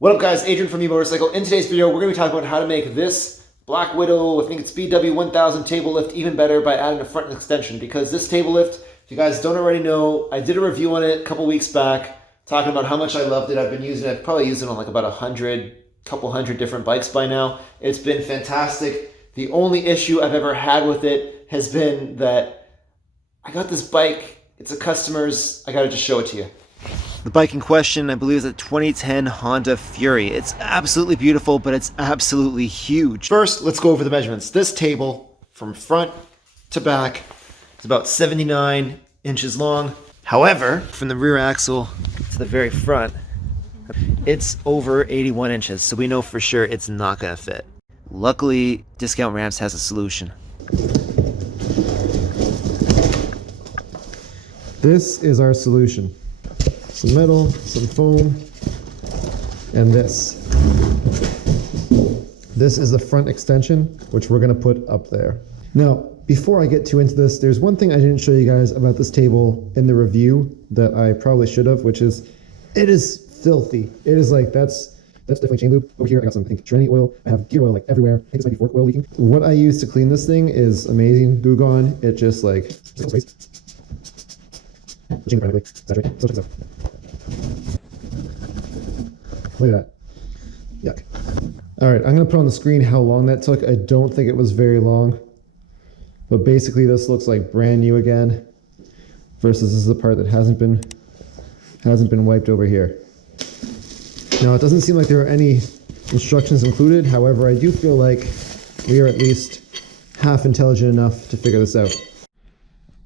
What up guys, Adrian from eMotorcycle. In today's video, we're going to be talking about how to make this Black Widow, I think it's BW1000 table lift even better by adding a front extension. Because this table lift, if you guys don't already know, I did a review on it a couple weeks back, talking about how much I loved it. I've been using it, I've probably used it on like about couple hundred different bikes by now. It's been fantastic. The only issue I've ever had with it has been that I got this bike, it's a customer's, I gotta just show it to you. The bike in question, I believe, is a 2010 Honda Fury. It's absolutely beautiful, but it's absolutely huge. First, let's go over the measurements. This table, from front to back, is about 79 inches long. However, from the rear axle to the very front, it's over 81 inches, so we know for sure it's not gonna fit. Luckily, Discount Ramps has a solution. This is our solution. Some metal, some foam, and this. This is the front extension, which we're gonna put up there. Now, before I get too into this, there's one thing I didn't show you guys about this table in the review that I probably should have, which is, it is filthy. It is like, that's definitely chain lube. Over here, I got some, I think, tranny oil. I have gear oil like everywhere. I think this might be fork oil leaking. What I use to clean this thing is amazing. Goo Gone, it just like, look at that. Yuck. All right, I'm gonna put on the screen how long that took. I don't think it was very long, but basically this looks like brand new again, versus this is the part that hasn't been wiped over here. Now, it doesn't seem like there are any instructions included. However, I do feel like we are at least half intelligent enough to figure this out.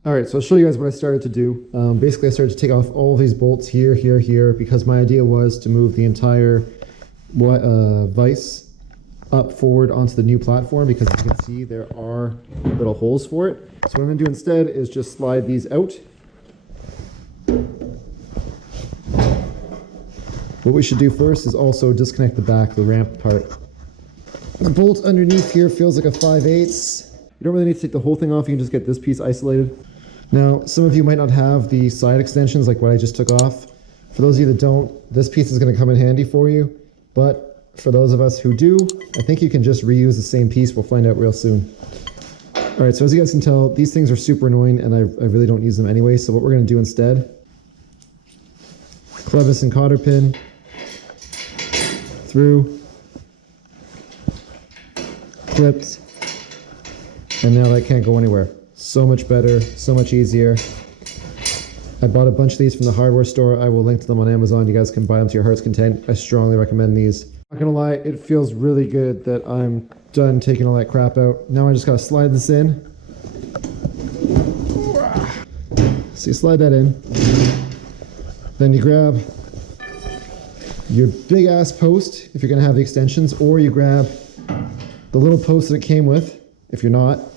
All right, so I'll show you guys what I started to do. Basically, I started to take off all of these bolts here, here, here, because my idea was to move the entire vise up forward onto the new platform, because as you can see, there are little holes for it. So what I'm gonna do instead is just slide these out. What we should do first is also disconnect the back, the ramp part. The bolt underneath here feels like a 5/8. You don't really need to take the whole thing off, you can just get this piece isolated. Now, some of you might not have the side extensions like what I just took off. For those of you that don't, this piece is going to come in handy for you. But for those of us who do, I think you can just reuse the same piece. We'll find out real soon. All right, so as you guys can tell, these things are super annoying and I really don't use them anyway. So what we're going to do instead, clevis and cotter pin through, clipped, and now that can't go anywhere. So much better, so much easier. I bought a bunch of these from the hardware store. I will link to them on Amazon. You guys can buy them to your heart's content. I strongly recommend these. Not gonna lie, it feels really good that I'm done taking all that crap out. Now I just gotta slide this in. So you slide that in. Then you grab your big ass post if you're gonna have the extensions, or you grab the little post that it came with if you're not.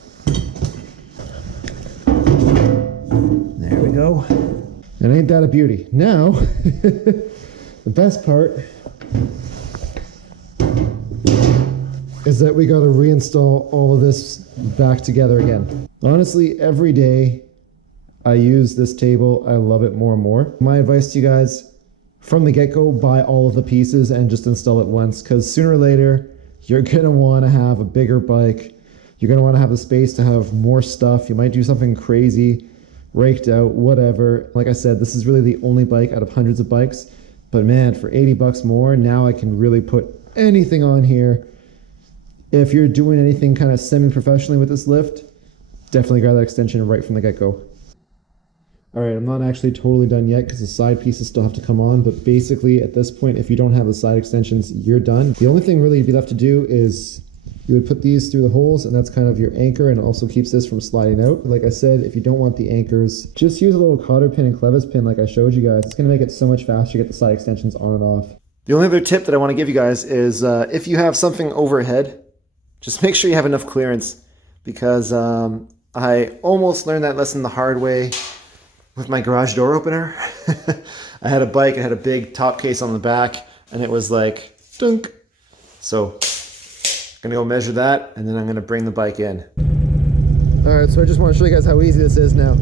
There we go. And ain't that a beauty? Now, the best part is that we gotta reinstall all of this back together again. Honestly, every day I use this table, I love it more and more. My advice to you guys, from the get-go, buy all of the pieces and just install it once, because sooner or later, you're gonna wanna have a bigger bike. You're going to want to have the space to have more stuff. You might do something crazy, raked out, whatever. Like I said, this is really the only bike out of hundreds of bikes. But man, for 80 bucks more, now I can really put anything on here. If you're doing anything kind of semi-professionally with this lift, definitely grab that extension right from the get-go. All right, I'm not actually totally done yet because the side pieces still have to come on. But basically, at this point, if you don't have the side extensions, you're done. The only thing really you'd be left to do is you would put these through the holes, and that's kind of your anchor, and also keeps this from sliding out. Like I said, if you don't want the anchors, just use a little cotter pin and clevis pin like I showed you guys. It's going to make it so much faster to get the side extensions on and off. The only other tip that I want to give you guys is if you have something overhead, just make sure you have enough clearance, because I almost learned that lesson the hard way with my garage door opener. I had a bike, it had a big top case on the back, and it was like, dunk. So I'm gonna go measure that, and then I'm gonna bring the bike in. All right, so I just want to show you guys how easy this is now.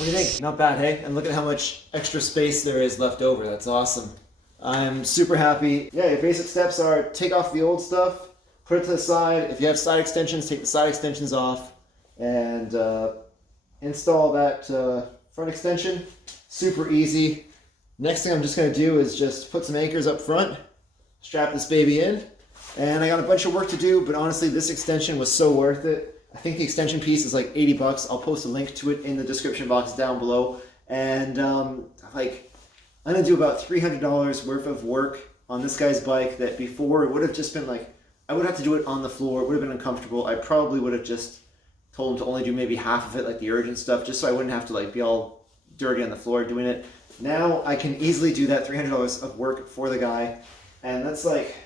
What do you think? Not bad, hey? And look at how much extra space there is left over. That's awesome. I'm super happy. Yeah, your basic steps are take off the old stuff, put it to the side. If you have side extensions, take the side extensions off, and install that front extension. Super easy. Next thing I'm just going to do is just put some anchors up front, strap this baby in, and I got a bunch of work to do, but honestly this extension was so worth it. I think the extension piece is like 80 bucks. I'll post a link to it in the description box down below. And I'm gonna do about $300 worth of work on this guy's bike that before it would have just been like, I would have to do it on the floor. It would have been uncomfortable. I probably would have just told him to only do maybe half of it, like the urgent stuff, just so I wouldn't have to like be all dirty on the floor doing it. Now I can easily do that $300 of work for the guy. And that's like,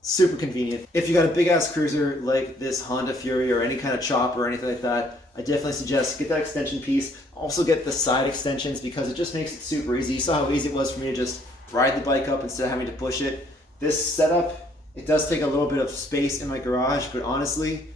super convenient. If you got a big ass cruiser like this Honda Fury or any kind of chopper or anything like that, I definitely suggest get that extension piece. Also get the side extensions because it just makes it super easy. You saw how easy it was for me to just ride the bike up instead of having to push it. This setup, it does take a little bit of space in my garage, but honestly,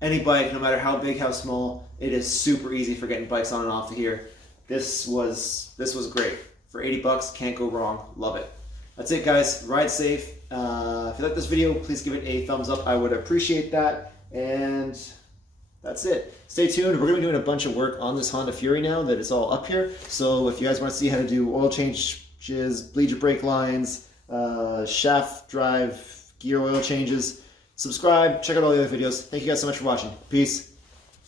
any bike, no matter how big, how small, it is super easy for getting bikes on and off of here. This was great. For 80 bucks, can't go wrong. Love it. That's it, guys. Ride safe. If you like this video, please give it a thumbs up. I would appreciate that. And that's it. Stay tuned. We're going to be doing a bunch of work on this Honda Fury now that it's all up here. So if you guys want to see how to do oil changes, bleed your brake lines, shaft drive, gear oil changes, subscribe. Check out all the other videos. Thank you guys so much for watching. Peace.